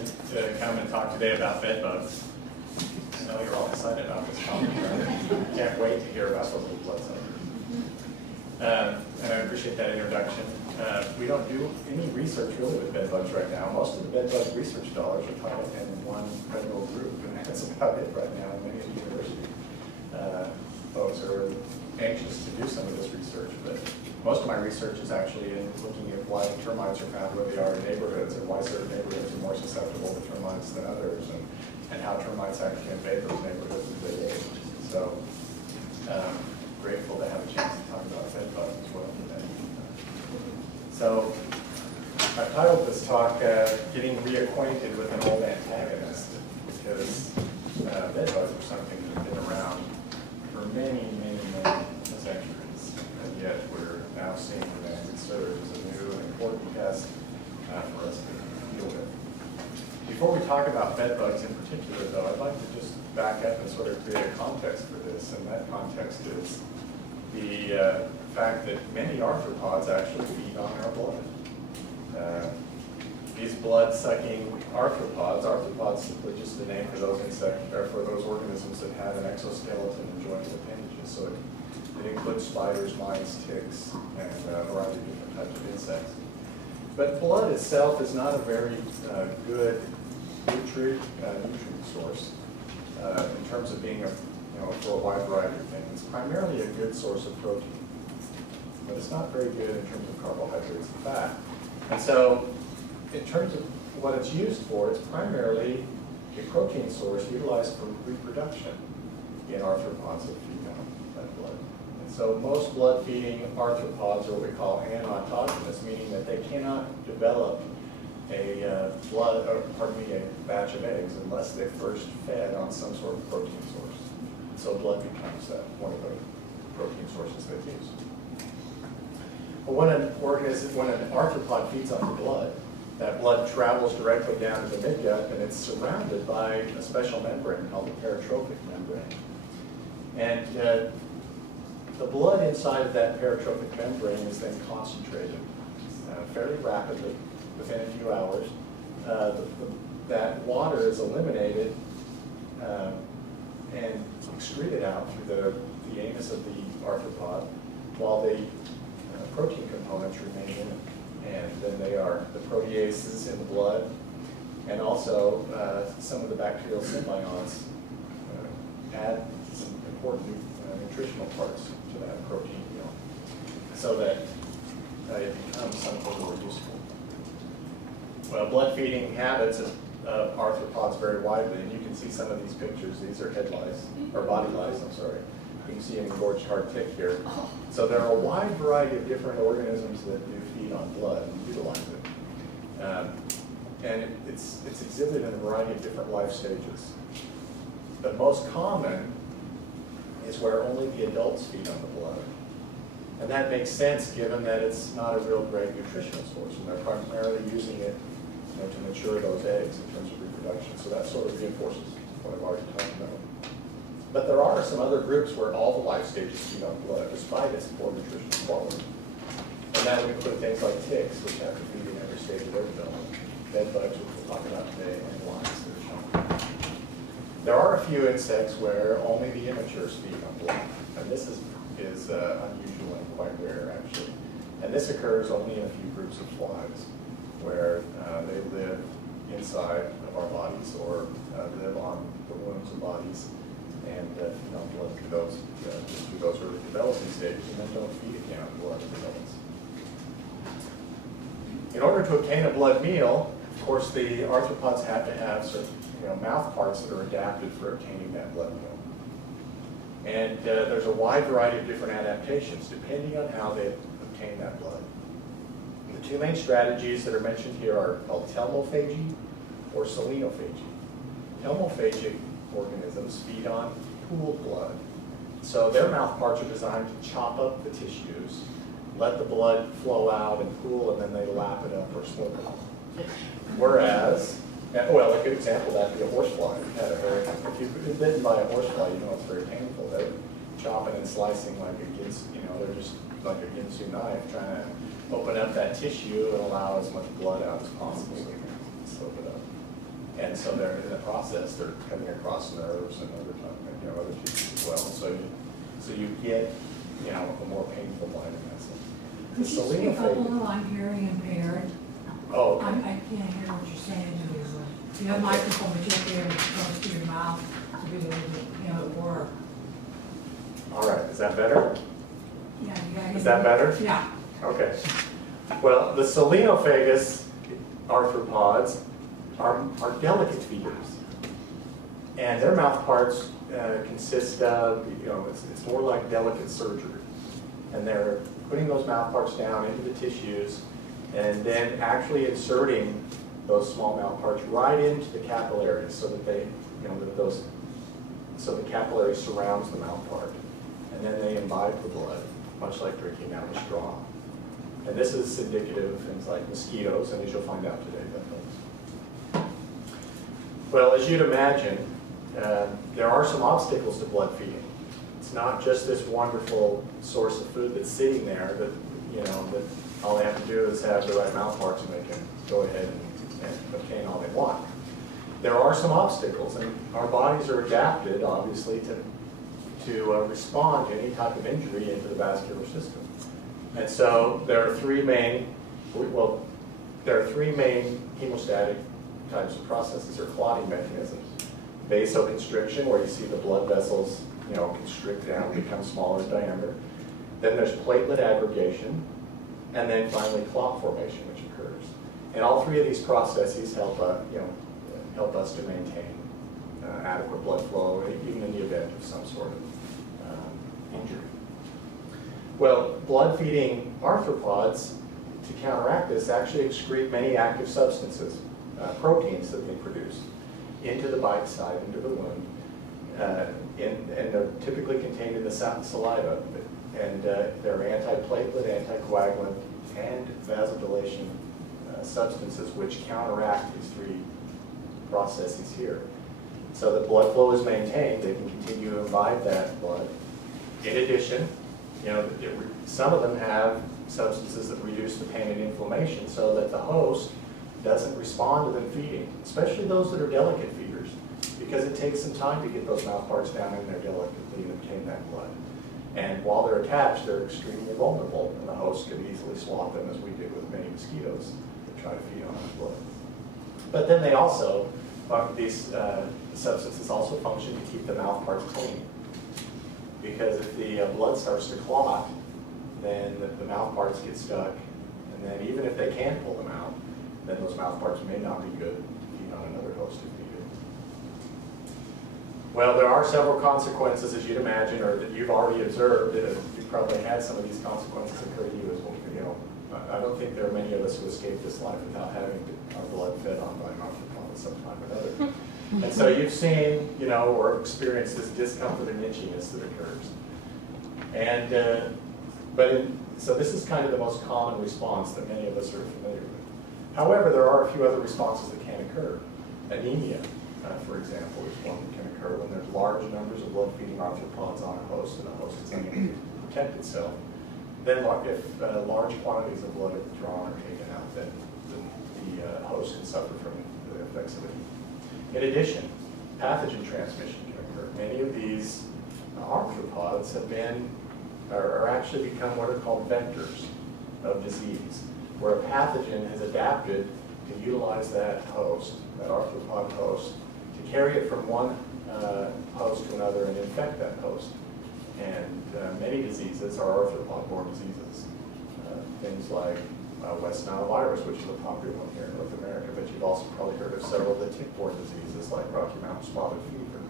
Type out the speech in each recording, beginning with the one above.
invitation to come and talk today about bed bugs. I know you're all excited about this topic, right? Can't wait to hear about those little blood cells. And I appreciate that introduction. We don't do any research really with bed bugs right now. Most of the bed bug research dollars are tied up in one federal group, and that's about it right now in many of the university folks are anxious to do some of this research, but most of my research is actually in looking at why termites are found where they are in neighborhoods and why certain neighborhoods are more susceptible to termites than others, and how termites actually invade those neighborhoods as they age. So grateful to have a chance to talk about bed bugs as well today. So I've titled this talk, Getting Reacquainted with an Old Antagonist, because bed bugs are something that have been around for many, many, many centuries, and yet we're now seeing them resurge as a new and important pest for us to deal with. Before we talk about bed bugs in particular, though, I'd like to just back up and sort of create a context for this, and that context is the fact that many arthropods actually feed on our blood. These blood-sucking arthropods simply just the name for those insects, or for those organisms that have an exoskeleton and jointed appendages. So it includes spiders, mites, ticks, and a variety of different types of insects. But blood itself is not a very good nutrient source in terms of being for a wide variety of things. It's primarily a good source of protein, but it's not very good in terms of carbohydrates and fat. And so, in terms of what it's used for, it's primarily a protein source utilized for reproduction in arthropods that feed on that blood. And so most blood-feeding arthropods are what we call anautogenous, meaning that they cannot develop a a batch of eggs unless they first fed on some sort of protein source. So blood becomes one of the protein sources they use. But when an arthropod feeds on the blood, that blood travels directly down to the midgut, and it's surrounded by a special membrane called the peristrophic membrane. And the blood inside of that peristrophic membrane is then concentrated fairly rapidly, within a few hours. That water is eliminated and excreted out through the anus of the arthropod, while the protein components remain in it. And then they are the proteases in the blood, and also some of the bacterial symbionts add some important nutritional parts to that protein meal, so that it becomes something more useful. Well, blood feeding habits of arthropods vary widely, and you can see some of these pictures. These are head lice, or body lice, I'm sorry. You can see an engorged hard tick here. So there are a wide variety of different organisms that do feed on blood and utilize it. And it's exhibited in a variety of different life stages. The most common is where only the adults feed on the blood. And that makes sense given that it's not a real great nutritional source, and they're primarily using it to mature those eggs in terms of reproduction. So that sort of reinforces what I've already talked about. But there are some other groups where all the life stages feed on blood, despite its poor nutritional quality. And that would include things like ticks, which have to feed in every stage of their development, bed bugs, which we'll talk about today, and lice that are shown. There are a few insects where only the immatures feed on blood, and this is unusual and quite rare, actually. And this occurs only in a few groups of flies, where they live inside of our bodies or live on the wounds of bodies and feed on blood through those early developing stages, and then don't feed again on blood as develops. In order to obtain a blood meal, of course, the arthropods have to have certain mouth parts that are adapted for obtaining that blood meal. And there's a wide variety of different adaptations depending on how they obtain that blood. The two main strategies that are mentioned here are called telmophagy or selenophagy. Telmophagic organisms feed on pooled blood. So their mouth parts are designed to chop up the tissues, let the blood flow out and pool, and then they lap it up or slurp it up. Whereas, well, a good example of that would be a horsefly. If you've been bitten by a horsefly, you know it's very painful. They're chopping and slicing like a they're just like a ginsu knife, trying to open up that tissue and allow as much blood out as possible so they can slurp it up. And so they're in the process, they're coming across nerves and other tissues as well. So you get, a more painful biomedicine. Could you speak up a little? I'm hearing impaired. Oh. I can't hear what you're saying. You have a microphone, but you have to hear it close to your mouth to be able to, work. All right, is that better? Yeah, you gotta Is that better? Yeah. Okay. Well, the selenophagous arthropods are delicate feeders. And their mouth parts consist of, it's more like delicate surgery. And they're putting those mouth parts down into the tissues and then actually inserting those small mouth parts right into the capillaries so that they, so the capillary surrounds the mouth part. And then they imbibe the blood, much like drinking down a straw. And this is indicative of things like mosquitoes, and as you'll find out today, that well, as you'd imagine, there are some obstacles to blood feeding. It's not just this wonderful source of food that's sitting there that, that all they have to do is have the right mouth parts and they can go ahead and obtain all they want. There are some obstacles, and our bodies are adapted, obviously, to respond to any type of injury into the vascular system. And so there are three main hemostatic types of processes or clotting mechanisms. Vasoconstriction, where you see the blood vessels, constrict down, become smaller in diameter. Then there's platelet aggregation, and then finally clot formation, which occurs. And all three of these processes help us to maintain adequate blood flow, even in the event of some sort of injury. Well, blood-feeding arthropods, to counteract this, actually excrete many active substances, proteins that they produce, into the bite site, into the wound, and they're typically contained in the saliva. And they're antiplatelet, anticoagulant, and vasodilation substances which counteract these three processes here. So the blood flow is maintained. They can continue to imbibe that blood. In addition, some of them have substances that reduce the pain and inflammation so that the host doesn't respond to them feeding, especially those that are delicate feeders, because it takes some time to get those mouth parts down in there delicately and obtain that blood. And while they're attached, they're extremely vulnerable, and the host can easily swat them, as we did with many mosquitoes that try to feed on that blood. But then they also, these substances also function to keep the mouth parts clean. Because if the blood starts to clot, then the mouth parts get stuck, and then even if they can pull them out, then those mouth parts may not be good to feed on another host if needed. Well, there are several consequences, as you'd imagine, or that you've already observed. You've probably had some of these consequences occur to you as well. I don't think there are many of us who escape this life without having our blood fed on by an arthropod at some time or another. And so you've seen, or experienced this discomfort and itchiness that occurs. And, so this is kind of the most common response that many of us are familiar with. However, there are a few other responses that can occur. Anemia, for example, is one that can occur when there's large numbers of blood-feeding arthropods on a host and the host is unable to protect itself. Then if large quantities of blood are withdrawn or taken out, then the host can suffer from the effects of anemia. In addition, pathogen transmission can occur. Many of these arthropods are actually become what are called vectors of disease, where a pathogen has adapted to utilize that host, that arthropod host, to carry it from one host to another and infect that host. And many diseases are arthropod-borne diseases. Things like West Nile virus, which is a popular one here in North America, but you've also probably heard of several of the tick-borne diseases like Rocky Mountain spotted fever,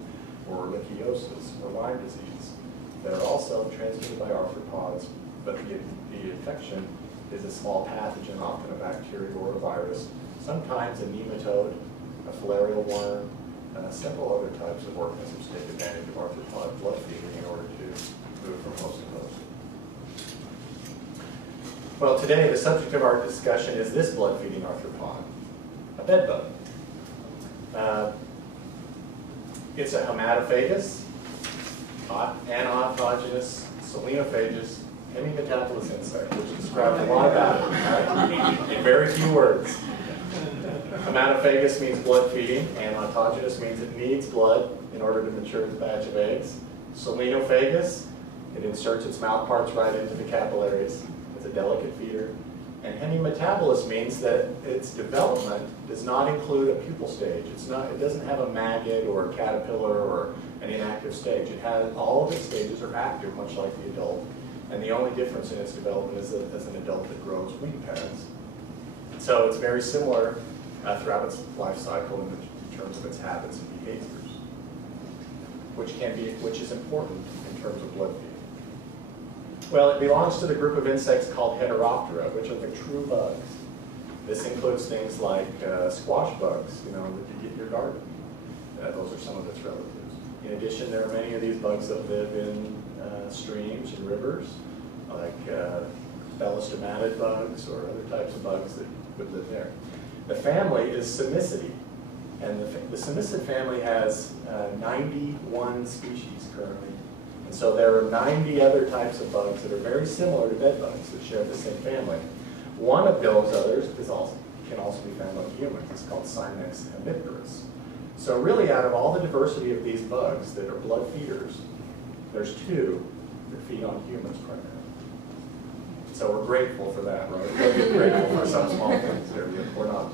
or ehrlichiosis, or Lyme disease, that are also transmitted by arthropods, but the infection is a small pathogen, often a bacteria or a virus, sometimes a nematode, a filarial worm, several other types of organisms take advantage of arthropod blood feeding in order to move from host to host. Well, today the subject of our discussion is this blood-feeding arthropod, a bedbug. It's a hematophagous, anautogynous, selenophagous, hemimetabolous insect, which describes a lot about it, right? In very few words. Hematophagous means blood feeding, and autogenous means it needs blood in order to mature the batch of eggs. Selenophagous, it inserts its mouth parts right into the capillaries. It's a delicate feeder. And hemimetabolous means that its development does not include a pupal stage. It doesn't have a maggot or a caterpillar or an inactive stage. It has, all of its stages are active, much like the adult. And the only difference in its development is that as an adult it grows wing pads. So it's very similar throughout its life cycle in terms of its habits and behaviors, which is important in terms of blood feeding. Well, it belongs to the group of insects called Heteroptera, which are the true bugs. This includes things like squash bugs, you know, that you get in your garden. Those are some of its relatives. In addition, there are many of these bugs that live in streams and rivers, like bellostomatid bugs or other types of bugs that would live there. The family is Simicidae, and the Simicid family has 91 species currently. And so there are 90 other types of bugs that are very similar to bed bugs that share the same family. One of those others can also be found on humans. It's called Simex hemiparus. So really, out of all the diversity of these bugs that are blood feeders, there's two that feed on humans primarily. So we're grateful for that, right? We're grateful for some small things there. We're not.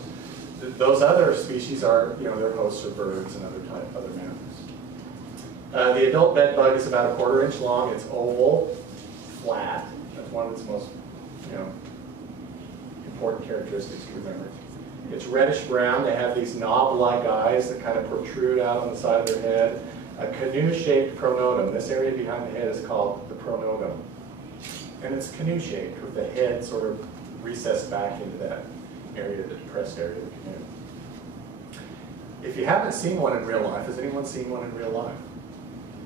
Those other species are, you know, their hosts are birds and other mammals. The adult bed bug is about 1/4 inch long. It's oval, flat. That's one of its most, you know, important characteristics to remember. It's reddish brown. They have these knob-like eyes that kind of protrude out on the side of their head. A canoe-shaped pronotum. This area behind the head is called the pronotum. And it's canoe-shaped with the head sort of recessed back into that area, the depressed area of the canoe. If you haven't seen one in real life, has anyone seen one in real life?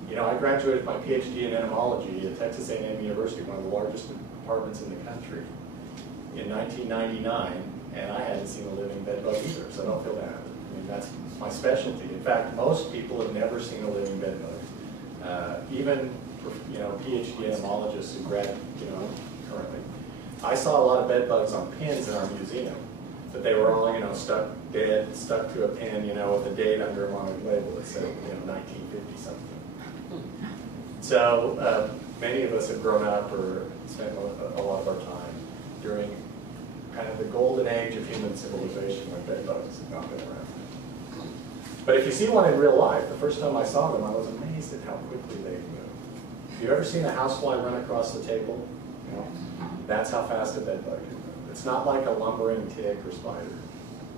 You know, I graduated my PhD in entomology at Texas A&M University, one of the largest departments in the country, in 1999, and I hadn't seen a living bed bug either, so don't feel bad. I mean, that's my specialty. In fact, most people have never seen a living bed bug. Even, you know, PhD entomologists who grad, you know, currently. I saw a lot of bed bugs on pins in our museum, but they were all, you know, stuck dead, stuck to a pin, you know, with a date under them on a label that said, you know, 1950 something. So many of us have grown up or spent a lot of our time during kind of the golden age of human civilization when bed bugs have not been around. But if you see one in real life, the first time I saw them, I was amazed at how quickly they move. Have you ever seen a housefly run across the table? You know, that's how fast a bed bug can move. It's not like a lumbering tick or spider.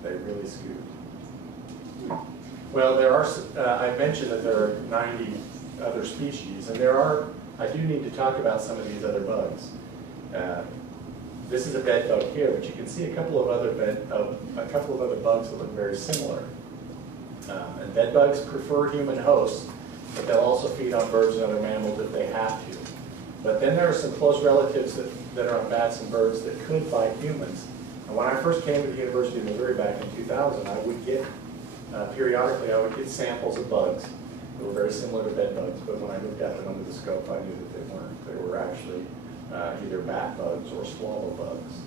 They really scoot. Well, there are, I mentioned that there are 90 other species, and I do need to talk about some of these other bugs. This is a bed bug here, but you can see a couple of other bugs that look very similar. And bed bugs prefer human hosts, but they'll also feed on birds and other mammals if they have to. But then there are some close relatives that are on bats and birds that could bite humans. And when I first came to the University of Missouri back in 2000, I would get, periodically, I would get samples of bugs that were very similar to bed bugs, but when I looked at them under the scope, I knew that they weren't. They were actually either bat bugs or swallow bugs.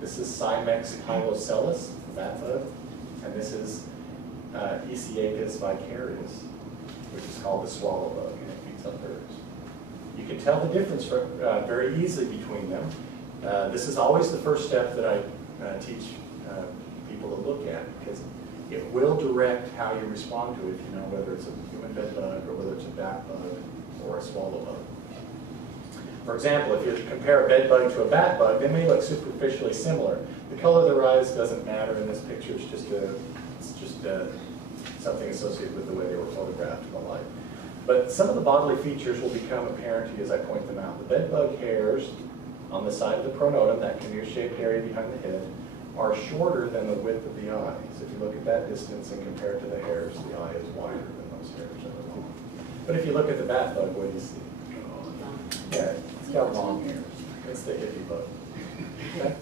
This is Simex hylocellus, the bat bug, and this is Eciapis vicarius, which is called the swallow bug, and it feeds on birds. You can tell the difference very easily between them. This is always the first step that I teach people to look at, because it will direct how you respond to it, if you know whether it's a human bed bug or whether it's a bat bug or a swallow bug. For example, if you compare a bed bug to a bat bug, they may look superficially similar. The color of their eyes doesn't matter in this picture. It's just something associated with the way they were photographed in the light. But some of the bodily features will become apparent to you as I point them out. The bed bug hairs on the side of the pronotum, that canoe-shaped area behind the head, are shorter than the width of the eye. So if you look at that distance and compare it to the hairs, the eye is wider than those hairs. But if you look at the bat bug, what do you see? Yeah, it's got long hairs. It's the hippie bug. Okay?